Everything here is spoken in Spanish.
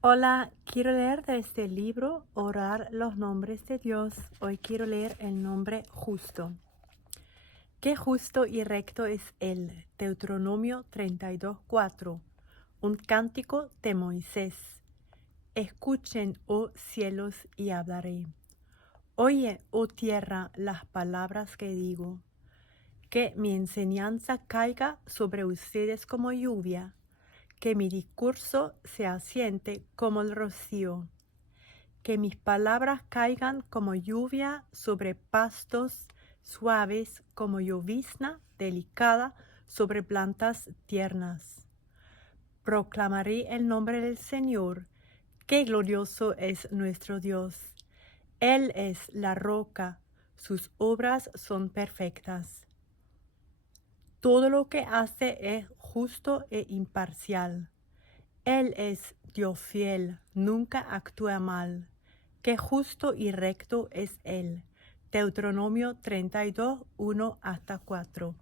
Hola, quiero leer de este libro Orar los nombres de Dios. Hoy quiero leer el nombre justo. Qué justo y recto es Él. Deuteronomio 32:4. Un cántico de Moisés. Escuchen, oh cielos, y hablaré. Oye, oh tierra, las palabras que digo. Que mi enseñanza caiga sobre ustedes como lluvia, que mi discurso se asiente como el rocío. Que mis palabras caigan como lluvia sobre pastos suaves, como llovizna delicada sobre plantas tiernas. Proclamaré el nombre del Señor. Qué glorioso es nuestro Dios. Él es la roca, sus obras son perfectas. Todo lo que hace es justo e imparcial. Él es Dios fiel, nunca actúa mal. Qué justo y recto es Él. Deuteronomio 32, 1 hasta 4.